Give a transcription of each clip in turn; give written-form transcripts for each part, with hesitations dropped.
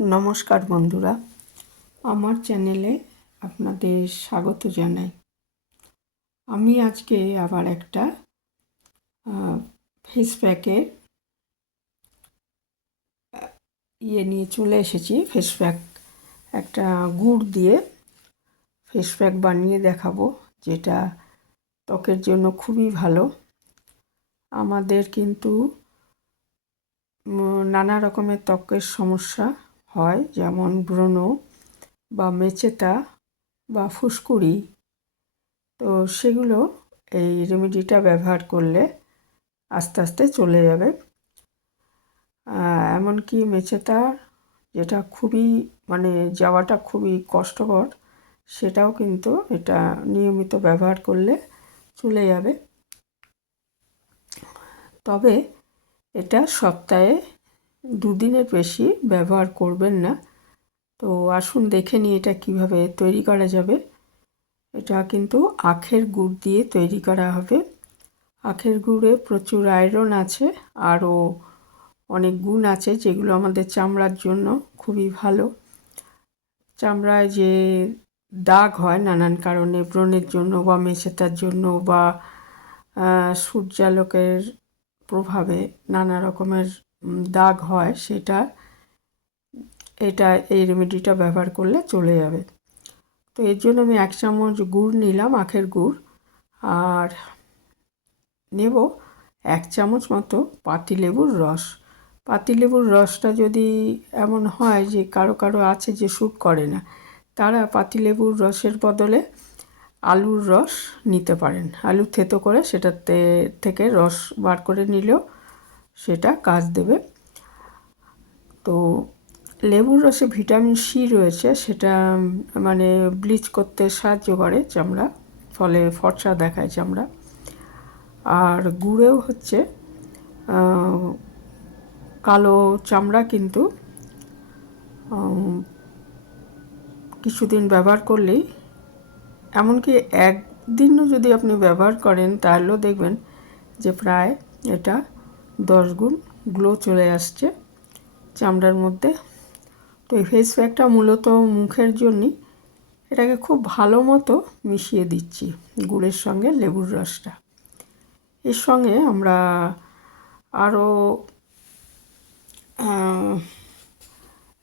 নমস্কার বন্ধুরা, আমার চ্যানেলে আপনাদের স্বাগত জানাই। আমি আজকে আবার একটা ফেস প্যাকের নিয়ে চলে এসেছি। ফেস প্যাক একটা গুড় দিয়ে ফেস প্যাক বানিয়ে দেখাবো, যেটা ত্বকের জন্য খুবই ভালো। আমাদের কিন্তু নানা রকমের ত্বকের সমস্যা হয়, যেমন ব্রণ বা মেচেতা বা ফুসকুড়ি। তো সেগুলো এই রেমেডিটা ব্যবহার করলে আস্তে আস্তে চলে যাবে। এমনকি মেচেতা যেটা খুবই যাওয়াটা খুবই কষ্টকর, সেটাও কিন্তু এটা নিয়মিত ব্যবহার করলে চলে যাবে। তবে এটা সপ্তাহে 2 দিনের বেশি ব্যবহার করবেন না। তো আসুন দেখে নিই এটা কিভাবে তৈরি করা যাবে। এটা কিন্তু আখের গুড় দিয়ে তৈরি করা হবে। আখের গুড়ে প্রচুর আয়রন আছে, আরও অনেক গুণ আছে যেগুলো আমাদের চামড়ার জন্য খুবই ভালো। চামড়ায় যে দাগ হয় নানান কারণে, ব্রণের জন্য বা মেচেতার জন্য বা সূর্যালোকের প্রভাবে নানা রকমের দাগ হয়, এই রেমেডিটা ব্যবহার করলে চলে যাবে। তো এর জন্য আমি 1 চামচ গুড় নিলাম, আখের গুড়, আর নেব 1 চামচ মতো পাতিলেবুর রস। পাতিলেবুর রসটা যদি এমন হয় যে কারো কারো আছে যে স্যুট করে না, তারা পাতিলেবুর রসের বদলে আলুর রস নিতে পারেন। আলু থেতো করে সেটাতে থেকে রস বার করে নিলেও সেটা কাজ দেবে। তো লেবুর রসে ভিটামিন সি রয়েছে, সেটা ব্লিচ করতে সাহায্য করে চামড়া, ফলে ফর্সা দেখায় চামড়া। আর গুড়েও হচ্ছে কালো চামড়া কিন্তু কিছুদিন ব্যবহার করলেই, এমনকি একদিনও যদি আপনি ব্যবহার করেন, তাহলেও দেখবেন যে প্রায় এটা 10 গুণ গ্লো চলে আসছে চামড়ার মধ্যে। তো এই ফেস প্যাকটা মূলত মুখের জন্যই। এটাকে খুব ভালো মতো মিশিয়ে দিচ্ছি গুড়ের সঙ্গে লেবুর রসটা। এর সঙ্গে আমরা আরও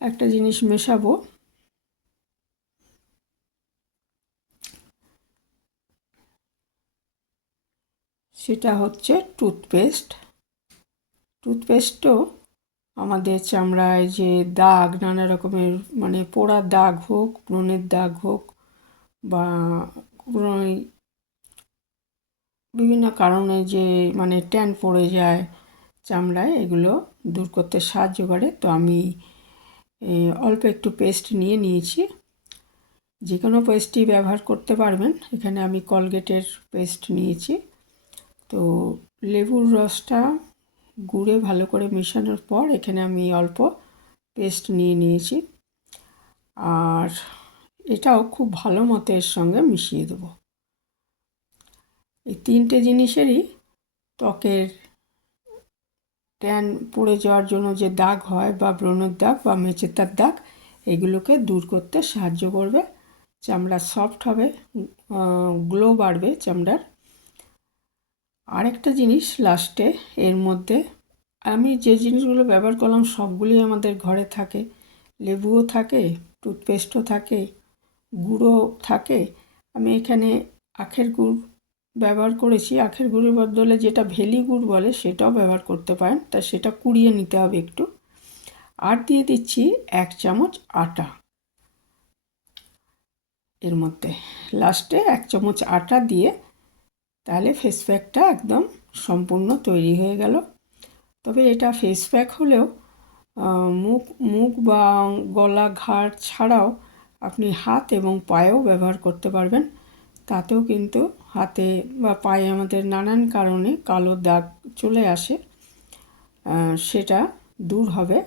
একটা জিনিস মেশাবো, সেটা হচ্ছে টুথপেস্ট। টুথপেস্টও আমাদের চামড়ায় যে দাগ, নানা রকমের পোড়ার দাগ হোক, ব্রণের দাগ হোক, বা বিভিন্ন কারণে যে ট্যান পড়ে যায় চামড়ায়, এগুলো দূর করতে সাহায্য করে। তো আমি অল্প একটু পেস্ট নিয়েছি। যে কোনো পেস্টই ব্যবহার করতে পারবেন। এখানে আমি কলগেটের পেস্ট নিয়েছি। তো লেবুর রসটা গুড়ে ভালো করে মেশানোর পর এখানে আমি অল্প পেস্ট নিয়েছি, আর এটাও খুব ভালো মতো এর সঙ্গে মিশিয়ে দেবো। এই 3টে জিনিসেরই ত্বকের ট্যান পড়ে যাওয়ার জন্য যে দাগ হয়, বা ব্রণের দাগ বা মেচেতার দাগ, এগুলোকে দূর করতে সাহায্য করবে। চামড়া সফট হবে, গ্লো বাড়বে চামড়ার। আরেকটা জিনিস লাস্টে, এর মধ্যে আমি যে জিনিসগুলো ব্যবহার করলাম সবগুলোই আমাদের ঘরে থাকে। লেবুও থাকে, টুথপেস্টও থাকে, গুঁড়ো থাকে। আমি এখানে আখের গুড় ব্যবহার করেছি। আখের গুড়ের বদলে যেটা ভেলি গুড় বলে সেটাও ব্যবহার করতে পারেন, তা সেটা কুড়িয়ে নিতে হবে একটু। আর দিয়ে দিচ্ছি 1 চামচ আটা এর মধ্যে। লাস্টে 1 চামচ আটা দিয়ে তাহলে ফেস প্যাকটা একদম সম্পূর্ণ তৈরি হয়ে গেল। তবে এটা ফেস প্যাক হলেও মুখ বা গলা, ঘাড় ছাড়াও আপনি হাত এবং পায়েও ব্যবহার করতে পারবেন। তাতেও কিন্তু হাতে বা পায়ে আমাদের নানান কারণে কালো দাগ চলে আসে, সেটা দূর হবে।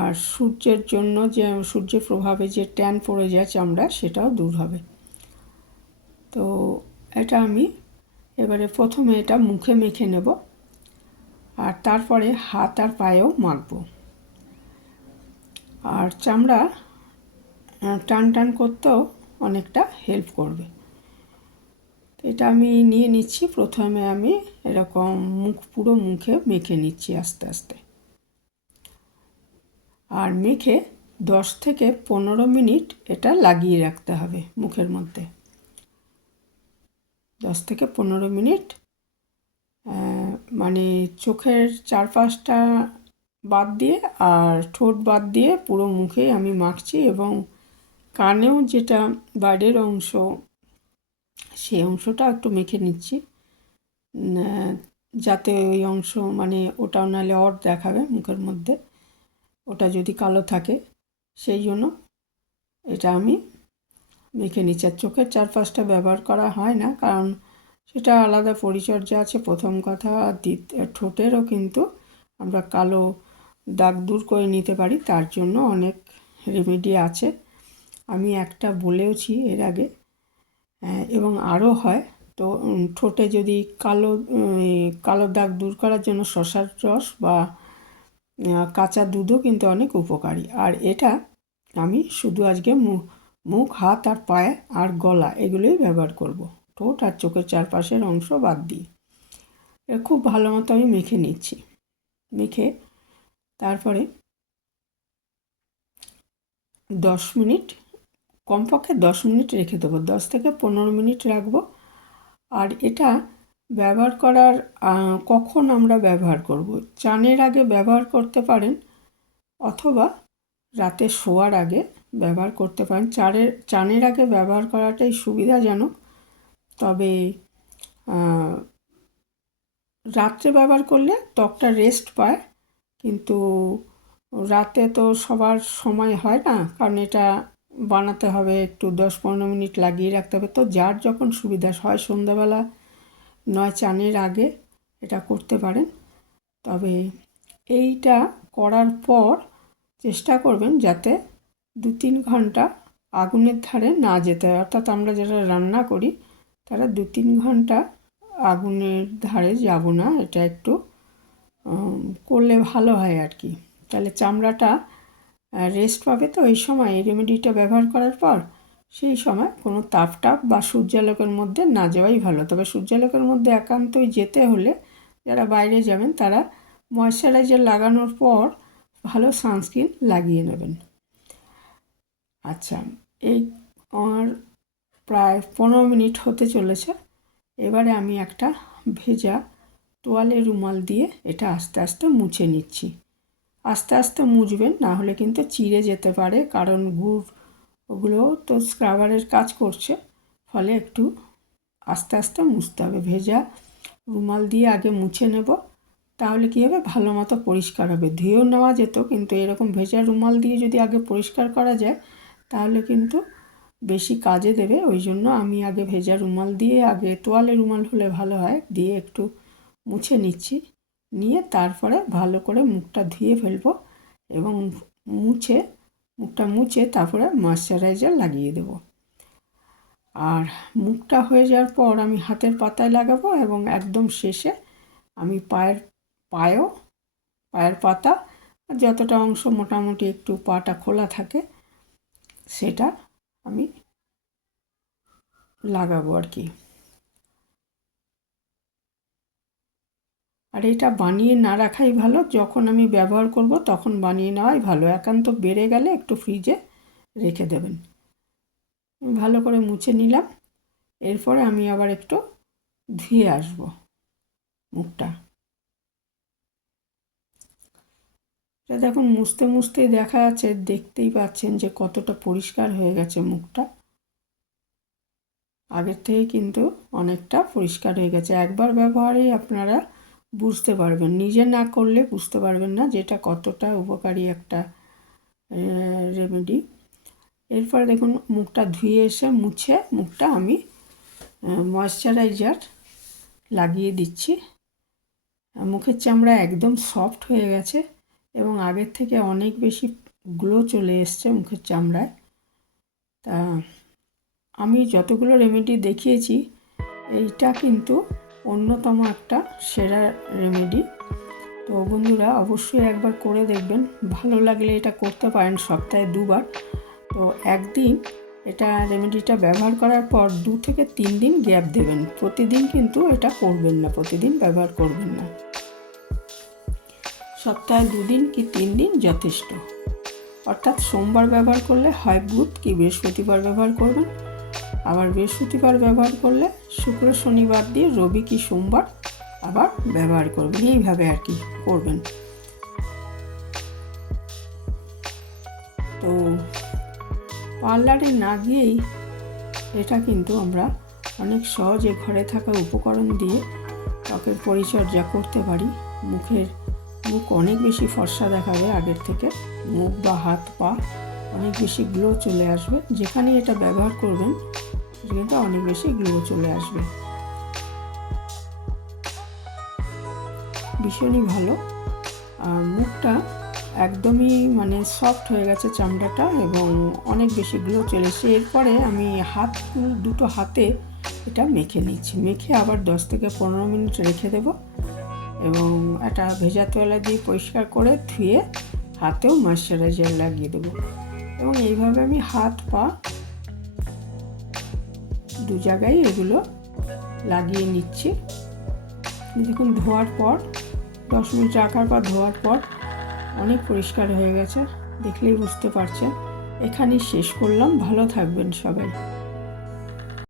আর সূর্যের জন্য যে সূর্যের প্রভাবে যে ট্যান পড়ে যায় চামড়া, সেটাও দূর হবে। তো এটা আমি এবারে প্রথমে এটা মুখে মেখে নেব, আর তারপরে হাত আর পায়েও মাখবো। আর চামড়া টান টান করতেও অনেকটা হেল্প করবে। এটা আমি নিয়ে নিচ্ছি। প্রথমে আমি এরকম পুরো মুখে মেখে নিচ্ছি আস্তে আস্তে, আর মেখে 10 থেকে 15 মিনিট এটা লাগিয়ে রাখতে হবে মুখের মধ্যে। 10 থেকে 15 মিনিট মানে চোখের চারপাশটা বাদ দিয়ে আর ঠোঁট বাদ দিয়ে পুরো মুখে আমি মাখছি, এবং কানেও যেটা বাইরের অংশ সেই অংশটা একটু মেখে নিচ্ছি, যাতে ওই অংশ মানে ওটাও নাহলে অড দেখাবে মুখের মধ্যে, ওটা যদি কালো থাকে, সেই জন্য এটা আমি মেখে নিচ্ছি। আর চোখের চারপাশটা ব্যবহার করা হয় না, কারণ সেটা আলাদা পরিচর্যা আছে প্রথম কথা। ঠোঁটেরও কিন্তু আমরা কালো দাগ দূর করে নিতে পারি, তার জন্য অনেক রেমেডি আছে। আমি একটা বলেওছি এর আগে, এবং আরও হয়। তো ঠোঁটে যদি কালো দাগ দূর করার জন্য শসার রস বা কাঁচা দুধও কিন্তু অনেক উপকারী। আর এটা আমি শুধু আজকে মুখ, হাত আর পায়ে আর গলা এগুলোই ব্যবহার করব, ঠোঁট আর চোখের চারপাশের অংশ বাদ দিয়ে। খুব ভালো মতো আমি মেখে নিচ্ছি। মেখে তারপরে 10 মিনিট, কমপক্ষে 10 মিনিট রেখে দেবো, 10 থেকে 15 মিনিট রাখবো। আর এটা ব্যবহার করার কখন আমরা ব্যবহার করব, চানের আগে ব্যবহার করতে পারেন, অথবা রাতে শোয়ার আগে ব্যবহার করতে পারেন। চানের আগে ব্যবহার করাটাই সুবিধাজনক। তবে রাত্রে ব্যবহার করলে ত্বকটা রেস্ট পায়, কিন্তু রাতে তো সবার সময় হয় না, কারণ এটা বানাতে হবে, একটু 10-15 মিনিট লাগিয়ে রাখতে হবে। তো যার যখন সুবিধা হয় সন্ধ্যাবেলা নয় চানের আগে এটা করতে পারেন। তবে এইটা করার পর চেষ্টা করবেন যাতে 2-3 ঘন্টা আগুনের ধারে না যেতে হয়। অর্থাৎ আমরা যারা রান্না করি তারা 2-3 ঘন্টা আগুনের ধারে যাব না, এটা একটু করলে ভালো হয় আর কি। তাহলে চামড়াটা রেস্ট পাবে। তো এই সময় এই রেমেডিটা ব্যবহার করার পর সেই সময় কোনো তাপ বা সূর্যালোকের মধ্যে না যাওয়াই ভালো। তবে সূর্যালোকের মধ্যে একান্তই যেতে হলে যারা বাইরে যাবেন তারা ময়েশ্চারাইজার লাগানোর পর ভালো সানস্ক্রিন লাগিয়ে নেবেন। আচ্ছা, এই আমার প্রায় 15 মিনিট হতে চলেছে। এবারে আমি একটা ভেজা তোয়ালে রুমাল দিয়ে এটা আস্তে আস্তে মুছে নিচ্ছি। আস্তে আস্তে মুছবেন, না হলে কিন্তু চিড়ে যেতে পারে, কারণ গুড় ওগুলো তো স্ক্রাবারের কাজ করছে, ফলে একটু আস্তে আস্তে মুছতে হবে। ভেজা রুমাল দিয়ে আগে মুছে নেব, তাহলে কী হবে, ভালো মতো পরিষ্কার হবে। ধুয়েও নেওয়া যেত, কিন্তু এরকম ভেজা রুমাল দিয়ে যদি আগে পরিষ্কার করা যায় তাহলে কিন্তু বেশি কাজে দেবে। ওই জন্য আমি আগে ভেজা রুমাল দিয়ে, আগে তোয়ালে রুমাল হলে ভালো হয়, দিয়ে একটু মুছে নিচ্ছি। নিয়ে তারপরে ভালো করে মুখটা ধুয়ে ফেলবো, এবং মুখটা মুছে তারপরে ময়েশ্চারাইজার লাগিয়ে দেব। আর মুখটা হয়ে যাওয়ার পর আমি হাতের পাতায় লাগাবো, এবং একদম শেষে আমি পায়ের পাতা যতটা অংশ মোটামুটি একটু পাটা খোলা থাকে সেটা আমি লাগাবো আর কি। আর এটা বানিয়ে না রাখাই ভালো, যখন আমি ব্যবহার করব তখন বানিয়ে নেওয়াই ভালো। একান্ত বেড়ে গেলে একটু ফ্রিজে রেখে দেবেন। ভালো করে মুছে নিলাম। এরপরে আমি আবার একটু ধুয়ে আসবো মুখটা। এটা দেখুন, মুছতে মুছতেই দেখা যাচ্ছে, দেখতেই পাচ্ছেন যে কতটা পরিষ্কার হয়ে গেছে মুখটা। আগের থেকে কিন্তু অনেকটা পরিষ্কার হয়ে গেছে। একবার ব্যবহারেই আপনারা বুঝতে পারবেন, নিজে না করলে বুঝতে পারবেন না যেটা কতটা উপকারী একটা রেমেডি। এরপর দেখুন, মুখটা ধুয়ে এসে মুছে মুখটা আমি ময়েশ্চারাইজার লাগিয়ে দিচ্ছি। মুখের চামড়া একদম সফট হয়ে গেছে, এবং আগের থেকে অনেক বেশি গ্লো চলে এসছে মুখের চামড়ায়। তা আমি যতগুলো রেমেডি দেখিয়েছি, এইটা কিন্তু অন্যতম একটা সেরা রেমেডি। তো তো বন্ধুরা অবশ্যই একবার করে দেখবেন, ভালো লাগলে এটা করতে পারেন সপ্তাহে 2বার। তো একদিন এটা রেমেডিটা ব্যবহার করার পর 2 থেকে 3 দিন গ্যাপ দেবেন। প্রতিদিন কিন্তু এটা করবেন না, প্রতিদিন ব্যবহার করবেন না। সপ্তাহে 2 দিন কি 3 দিন যথেষ্ট। অর্থাৎ সোমবার ব্যবহার করলে হয় বুধ কি বৃহস্পতিবার ব্যবহার করবেন, আবার বৃহস্পতিবার ব্যবহার করলে শুক্র শনিবার দিয়ে রবি কি সোমবার আবার ব্যবহার করবেন। এইভাবে আর কি করবেন। তো পার্লারে না গিয়েই এটা কিন্তু আমরা অনেক সহজে ঘরে থাকা উপকরণ দিয়ে ত্বকের পরিচর্যা করতে পারি। মুখ অনেক বেশি ফর্সা দেখাবে আগের থেকে, মুখ বা হাত পা অনেক বেশি গ্লো চলে আসবে। যেখানে এটা ব্যবহার করবেন সেখানে অনেক বেশি গ্লো চলে আসবে, ভীষণই ভালো। আর মুখটা একদমই মানে সফট হয়ে গেছে চামড়াটা এবং অনেক বেশি গ্লো চলে এসেছে। এরপরে আমি দুটো হাতে এটা মেখে নিচ্ছি, মেখে আবার 10 থেকে 15 মিনিট রেখে দেব এবং একটা ভেজা তোয়ালে দিয়ে পরিষ্কার করে ধুয়ে হাতেও ময়েশ্চারাইজার লাগিয়ে দেবো। এবং এইভাবে আমি হাত পা 2 জায়গায় এগুলো লাগিয়ে নিচ্ছি। দেখুন ধোয়ার পর 10 মিনিট রাখার পর ধোয়ার পর অনেক পরিষ্কার হয়ে গেছে, দেখলেই বুঝতে পারছেন। এখানেই শেষ করলাম, ভালো থাকবেন সবাই।